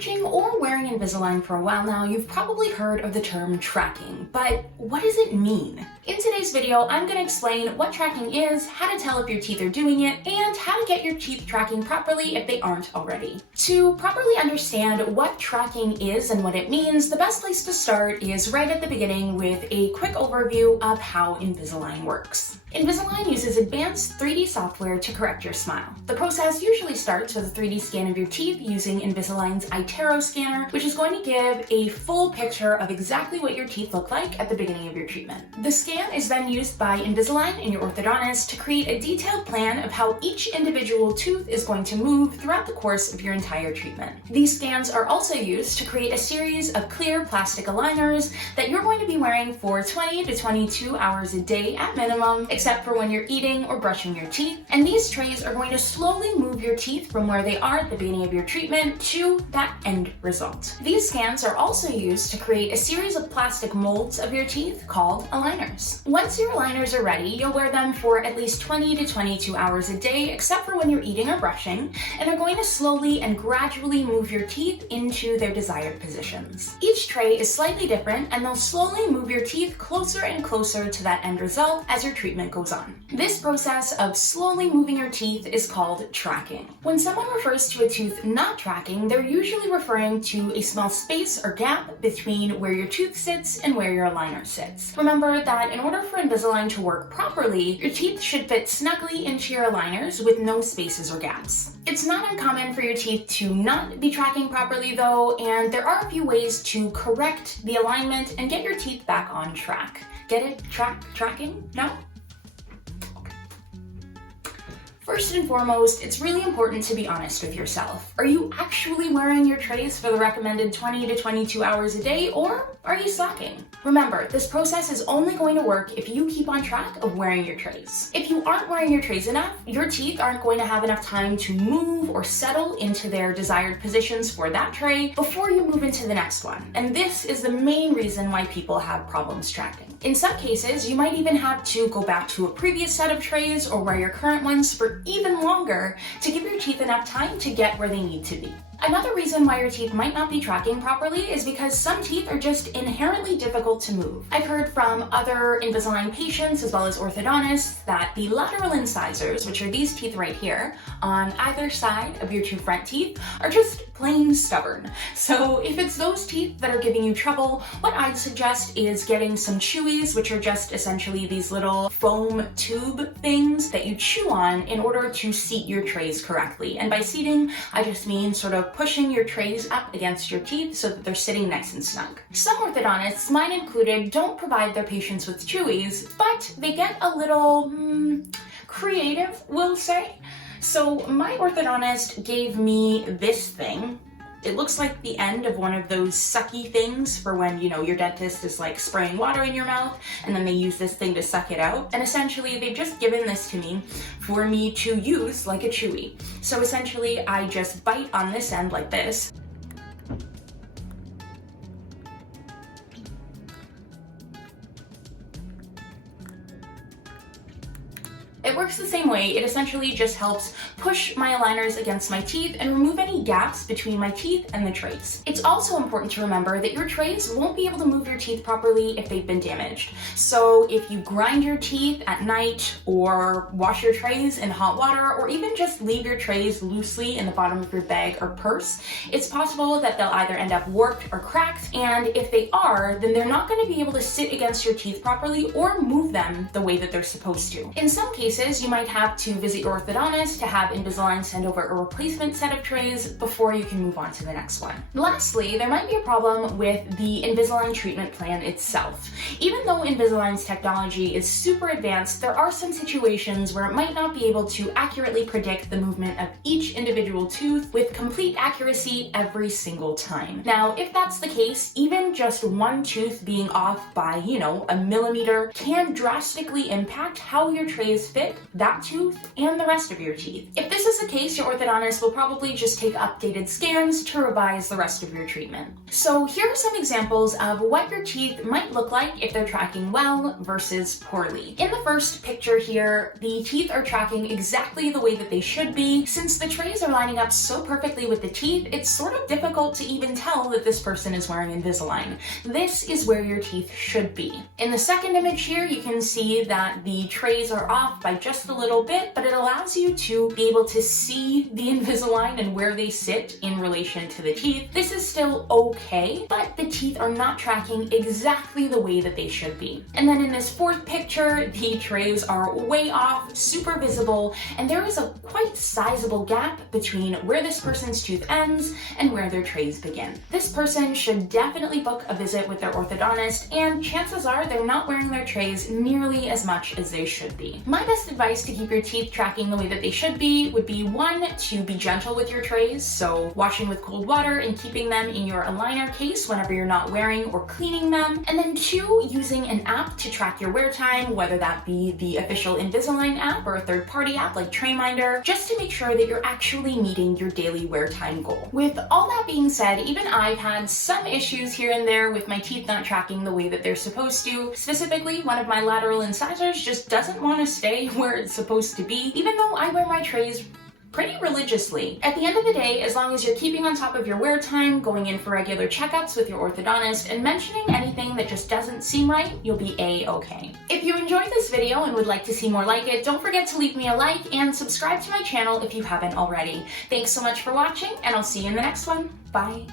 researching or wearing Invisalign for a while now, you've probably heard of the term tracking, but what does it mean? In today's video, I'm going to explain what tracking is, how to tell if your teeth are doing it, and how to get your teeth tracking properly if they aren't already. To properly understand what tracking is and what it means, the best place to start is right at the beginning with a quick overview of how Invisalign works. Invisalign uses advanced 3D software to correct your smile. The process usually starts with a 3D scan of your teeth using Invisalign's iTero scanner, which is going to give a full picture of exactly what your teeth look like at the beginning of your treatment. The scan is then used by Invisalign and your orthodontist to create a detailed plan of how each individual tooth is going to move throughout the course of your entire treatment. These scans are also used to create a series of clear plastic aligners that you're going to be wearing for 20 to 22 hours a day at minimum, except for when you're eating or brushing your teeth. And these trays are going to slowly move your teeth from where they are at the beginning of your treatment to that end result. These scans are also used to create a series of plastic molds of your teeth called aligners. Once your aligners are ready, you'll wear them for at least 20 to 22 hours a day, except for when you're eating or brushing, and are going to slowly and gradually move your teeth into their desired positions. Each tray is slightly different, and they'll slowly move your teeth closer and closer to that end result as your treatment goes on. This process of slowly moving your teeth is called tracking. When someone refers to a tooth not tracking, they're usually referring to a small space or gap between where your tooth sits and where your aligner sits. Remember that in order for Invisalign to work properly, your teeth should fit snugly into your aligners with no spaces or gaps. It's not uncommon for your teeth to not be tracking properly though, and there are a few ways to correct the alignment and get your teeth back on track. Get it? Tracking? No? First and foremost, it's really important to be honest with yourself. Are you actually wearing your trays for the recommended 20 to 22 hours a day, or are you slacking? Remember, this process is only going to work if you keep on track of wearing your trays. If you aren't wearing your trays enough, your teeth aren't going to have enough time to move or settle into their desired positions for that tray before you move into the next one. And this is the main reason why people have problems tracking. In some cases, you might even have to go back to a previous set of trays or wear your current ones for even longer to give your teeth enough time to get where they need to be. Another reason why your teeth might not be tracking properly is because some teeth are just inherently difficult to move. I've heard from other Invisalign patients as well as orthodontists that the lateral incisors, which are these teeth right here, on either side of your two front teeth, are just plain stubborn. So if it's those teeth that are giving you trouble, what I'd suggest is getting some chewies, which are just essentially these little foam tube things that you chew on in order to seat your trays correctly. And by seating, I just mean sort of pushing your trays up against your teeth so that they're sitting nice and snug. Some orthodontists, mine included, don't provide their patients with chewies, but they get a little creative, we'll say. So my orthodontist gave me this thing. It looks like the end of one of those sucky things for when, your dentist is like spraying water in your mouth and then they use this thing to suck it out. And essentially they've just given this to me for me to use like a chewy. So essentially I just bite on this end like this. It works the same way. It essentially just helps push my aligners against my teeth and remove any gaps between my teeth and the trays. It's also important to remember that your trays won't be able to move your teeth properly if they've been damaged. So if you grind your teeth at night or wash your trays in hot water or even just leave your trays loosely in the bottom of your bag or purse, it's possible that they'll either end up warped or cracked, and if they are, then they're not going to be able to sit against your teeth properly or move them the way that they're supposed to. In some cases, you might have to visit your orthodontist to have Invisalign send over a replacement set of trays before you can move on to the next one. Lastly, there might be a problem with the Invisalign treatment plan itself. Even though Invisalign's technology is super advanced, there are some situations where it might not be able to accurately predict the movement of each individual tooth with complete accuracy every single time. Now, if that's the case, even just one tooth being off by, a millimeter can drastically impact how your trays fit that tooth, and the rest of your teeth. If this is the case, your orthodontist will probably just take updated scans to revise the rest of your treatment. So here are some examples of what your teeth might look like if they're tracking well versus poorly. In the first picture here, the teeth are tracking exactly the way that they should be. Since the trays are lining up so perfectly with the teeth, it's sort of difficult to even tell that this person is wearing Invisalign. This is where your teeth should be. In the second image here, you can see that the trays are off by just a little bit, but it allows you to be able to see the Invisalign and where they sit in relation to the teeth. This is still okay, but the teeth are not tracking exactly the way that they should be. And then in this fourth picture, the trays are way off, super visible, and there is a quite sizable gap between where this person's tooth ends and where their trays begin. This person should definitely book a visit with their orthodontist, and chances are they're not wearing their trays nearly as much as they should be. My best advice to keep your teeth tracking the way that they should be would be 1, to be gentle with your trays, so washing with cold water and keeping them in your aligner case whenever you're not wearing or cleaning them, and then 2, using an app to track your wear time, whether that be the official Invisalign app or a third-party app like TrayMinder, just to make sure that you're actually meeting your daily wear time goal. With all that being said, even I've had some issues here and there with my teeth not tracking the way that they're supposed to. Specifically, one of my lateral incisors just doesn't want to stay where it's supposed to be, even though I wear my trays pretty religiously. At the end of the day, as long as you're keeping on top of your wear time, going in for regular checkups with your orthodontist, and mentioning anything that just doesn't seem right, you'll be A-okay. If you enjoyed this video and would like to see more like it, don't forget to leave me a like and subscribe to my channel if you haven't already. Thanks so much for watching, and I'll see you in the next one. Bye.